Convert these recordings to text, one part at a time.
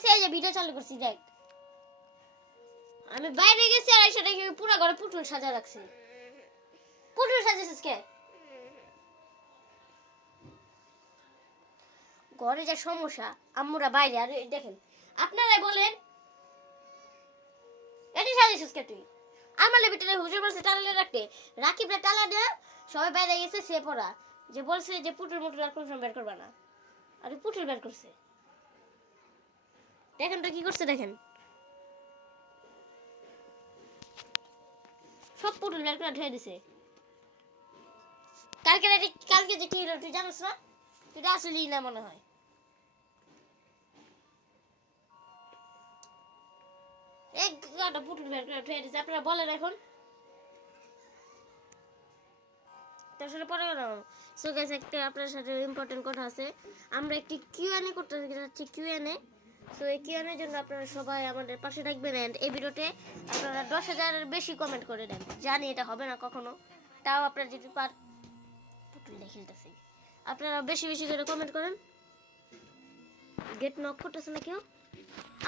করছি এই যে ভিডিও চালু করছি, দেখ। আমি বাইরে গেছি আর সেটা কি পুরো ঘরে পুতুল সাজা রাখছি। পুতুল সাজাছিস কে? ঘরে যা সমস্যা, আম্মুরা বাইরে, আর দেখেন, আপনারাই বলেন, এটি সাজিয়েছিস কে তুই? আমার ভিতরে হুজুর বলছে টালে রাখতে। রাকিবরা টালা না সবাই বাইরে গেছে, সে পড়া। যে বলছে যে পুতুল মুটুল আর কোনো সময় বের করবা না। আর পুতুল বের করছে। দেখেন কি করছে দেখেন। সব পুতুল বের করে ধুয়ে দিছে। কালকে কালকে যে কি হলো, তুই জানিস না? তুই আসলেই না মনে হয়। এক গাটা পুতুল বের করে ধুয়ে দিছে, আপনারা বলেন এখন। তার পরে সো গাইস একটা আপনার সাথে ইম্পর্টেন্ট কথা আছে। আমরা একটি কিউএনএ করতে যাচ্ছি কিউএনএ তো এই কিউএনএর জন্য আপনারা সবাই আমাদের পাশে থাকবেন অ্যান্ড এই ভিডিওতে আপনারা দশ হাজারের বেশি কমেন্ট করে দেন। জানি এটা হবে না কখনো, তাও আপনারা যদি পার খেলতেছি। আপনারা বেশি বেশি করে কমেন্ট করেন। গেট নক করতেছে না কেউ?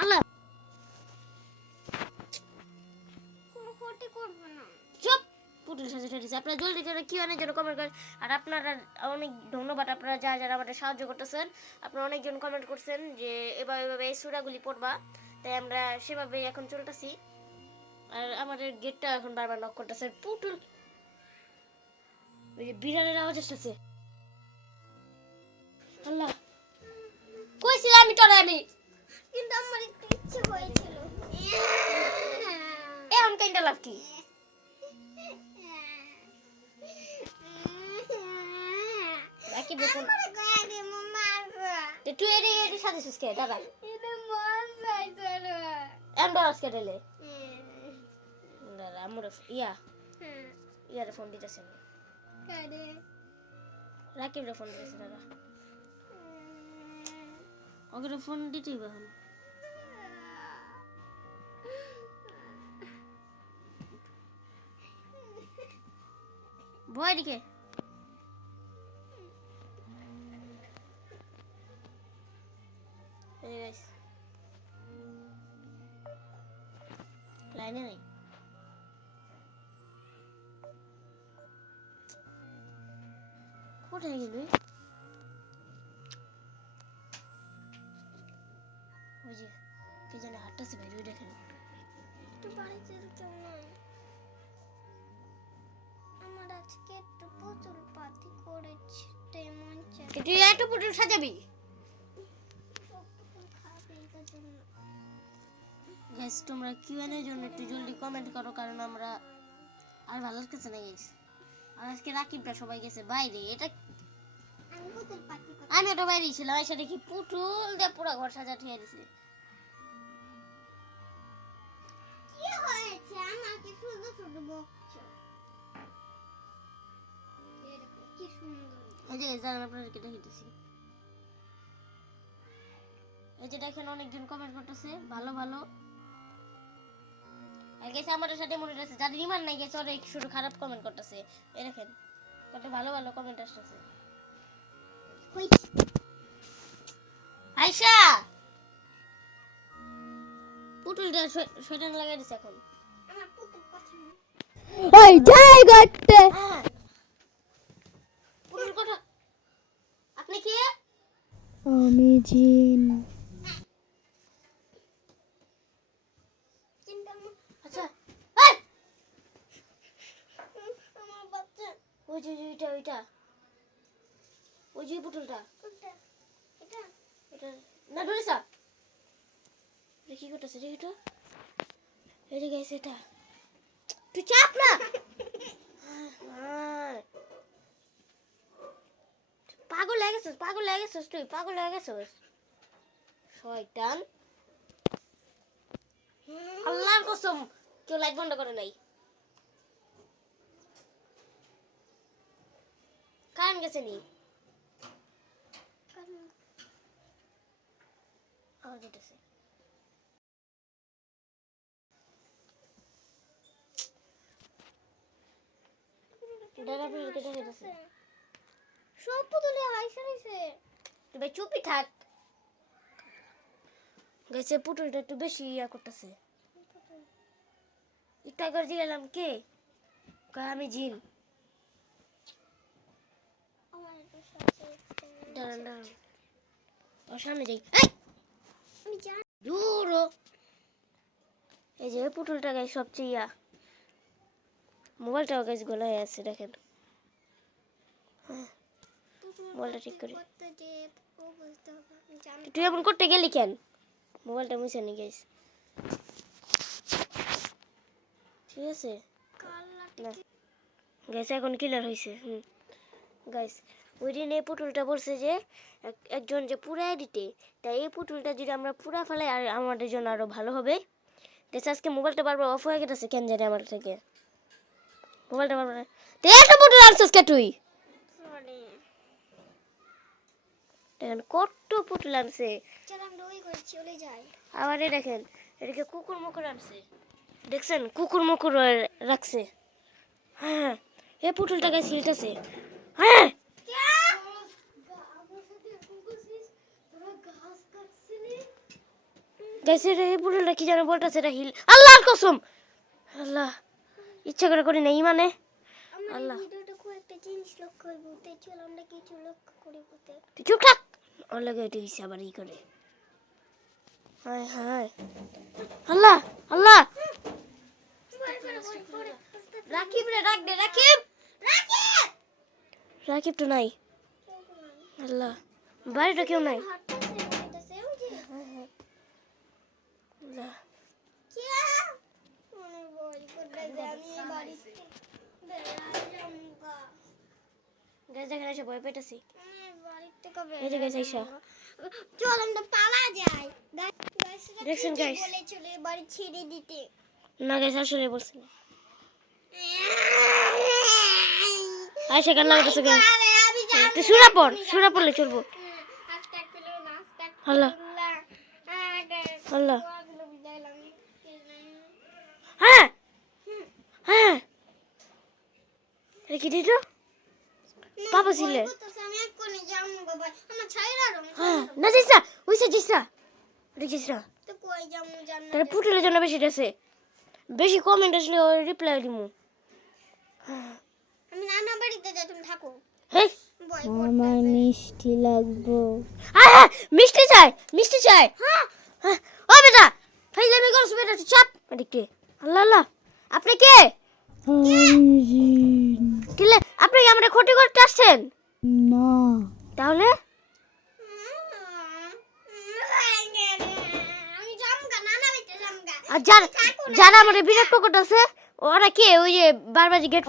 আল্লাহ পুতুল সাজে ঠেটেছে। আপনারা জলদি করে কি অনেক জন্য কমেন্ট করেন। আর আপনারা অনেক ধন্যবাদ আপনারা যারা যারা আমাদের সাহায্য করতেছেন। আপনারা অনেকজন কমেন্ট করছেন যে এভাবে এভাবে এই সুরাগুলি পড়বা। তাই আমরা সেভাবে এখন চলতেছি। আর আমাদের গেটটা এখন বারবার নক করতেছে। পুতুল! ওই যে বিড়ালের আওয়াজ আসতেছে। আল্লাহ! কইছিলাম আমি তোরা আমি। কিন্তু আমার একটু ইচ্ছে হয়েছিল। এখন কেনটা লাভ কি? রাখি বেতন তুই এর এর সাথে সুস্কে দাদা আজকে দিলে দাদা আমার ইয়া ইয়ার ফোন দিতেছে কারে রাকিব ফোন দিতেছে দাদা ওকে ফোন দিতেই বা এখন ভয় দিকে কোথায় গেল? ওই যে কে জানে হাঁটতেছে ভাই ওই দেখেন। একটু বাড়ি চলতো না আমার আজকে একটু পুতুল পাতি করেছে তাই মন চায় তুই একটু সাজাবি? পুতুল জন্য। গাইস তোমরা কিউএন এর জন্য একটু জলদি কমেন্ট করো কারণ আমরা আর ভালো লাগতেছে না গাইস আজকে রাকিবটা সবাই গেছে বাইরে এটা আমি ওটা বাইরে ছিলাম এসে দেখি পুতুল দিয়ে পুরো ঘর সাজা ঠিক দিছে। এই যে আপনাদেরকে দেখাইতেছি। এই অনেকজন কমেন্ট করতেছে ভালো ভালো। আর গেছে সাথে মনে আছে যাদের ইমান নাই গেছে ওরা শুধু খারাপ কমেন্ট করতেছে। দেখেন কত ভালো ভালো কমেন্ট আসতেছে। আয়শা! পুতুলটা শয়তান লাগাই দিছে এখন। ওই হ্যাঁ। পুতুল কোথা আপনি কি? আমি জিন কিন্তু আমার আচ্ছা এই! আমার বাচ্চা ওই যে ওই যে ওইটা ওইটা ওই যে পুতুলটা কোনটা এটা এটা না কি করতেছে গাইছে এটা। তুই চাপ না। পাগল হয়ে গেছিস, পাগল হয়ে গেছিস তুই, পাগল হয়ে গেছিস। শয়তান। আল্লাহর কসম, কেউ লাইট বন্ধ করে নাই। কারেন্ট গেছে নি। দাদা আপনি সব পুতুলে হাইসা তুই ভাই থাক। গেছে পুতুলটা একটু বেশি ইয়া করতেছে। একটু একবার জিগেলাম কে? আমি একটু দাঁড়ান দাঁড়ান। সামনে যাই। হ। এই যে পুতুলটা গাই সবচেয়ে ইয়া। মোবাইলটাও গাছ গলায় আছে, দেখেন। তুই এমন করতে গেলি কেন? মোবাইলটা মুছে নি গাইস। ঠিক আছে? গাইস এখন ক্লিয়ার হয়েছে হুম। গাইস ওই দিন এই পুতুলটা বলছে যে একজন যে পুরা দিতে তাই এই পুতুলটা যদি আমরা পুরা ফেলাই আর আমাদের জন্য আরও ভালো হবে। গাইস আজকে মোবাইলটা বারবার অফ হয়ে গেছে কেন জানি আমার থেকে। মোবাইলটা বারবার তে একটা পুতুল আনছিস কে তুই। দেখেন কত পুতুল আনছে। আবার এই দেখেন এদিকে কুকুর মুকুর আনছে। দেখছেন কুকুর মুকুর রাখছে। হ্যাঁ এ পুতুলটা গাছ হিলতেছে হ্যাঁ গাইছে কি যেন বলতেছে এটা হিল আল্লাহর কসম। আল্লাহ ইচ্ছা করে করি নাই মানে আমরা আল্লাহ। তাই চুপ থাক। ওর লাগে এটা হিসে আবার ই করে। হায় হায়। আল্লাহ আল্লাহ। রাকিব রে ডাক দে রাকিব। রাকিব তো নাই। আল্লাহ বাড়িটা কেউ নাই। দেখেন এসে ভয় পেতেছি এই যে আইসা চল আমরা পালা যাই। দেখছেন guys? বলেছিল বাড়ি ছেড়ে দিতে। না আসলে বলছি না। আয়সা কেন লাগাতেছে কেন আমি যাব। তুই সুরা পড় সুরা পড়লে চলবো। আস্তাগফিরুল্লাহ, আল্লাহ। আল্লাহ। হ্যাঁ। হ্যাঁ। কি দিত ছিলে আমি। না যাইস না ওইসা যাইস না ওটা যাইস না তো কই যাব জানো তাহলে পুটুলের জন্য বেশি আছে বেশি কমেন্ট আসলে রিপ্লাই দিমু আমি নানা বাড়িতে যাই তুমি থাকো হেই আমার মিষ্টি লাগবো হ্যাঁ হ্যাঁ মিষ্টি চাই মিষ্টি চাই হ্যাঁ ও বেটা ফাইলামি করছ বেটা চাপ এদিকে আল্লাহ আল্লাহ আপনি কে আমি আপনি কি আমাদের ক্ষতি করতে আসছেন? না। তাহলে? আর যারা যারা আমাদের বিরক্ত করতেছে ওরা কে? ওই যে বারবার যে গেট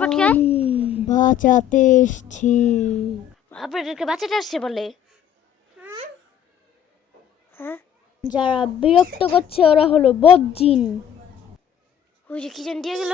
বাঁচাতে এসছি। আপনাদেরকে বাচ্চাটা আসছে বলে? হ্যাঁ? যারা বিরক্ত করছে ওরা হলো বদ জিন ওই যে কি যেন দিয়ে গেল?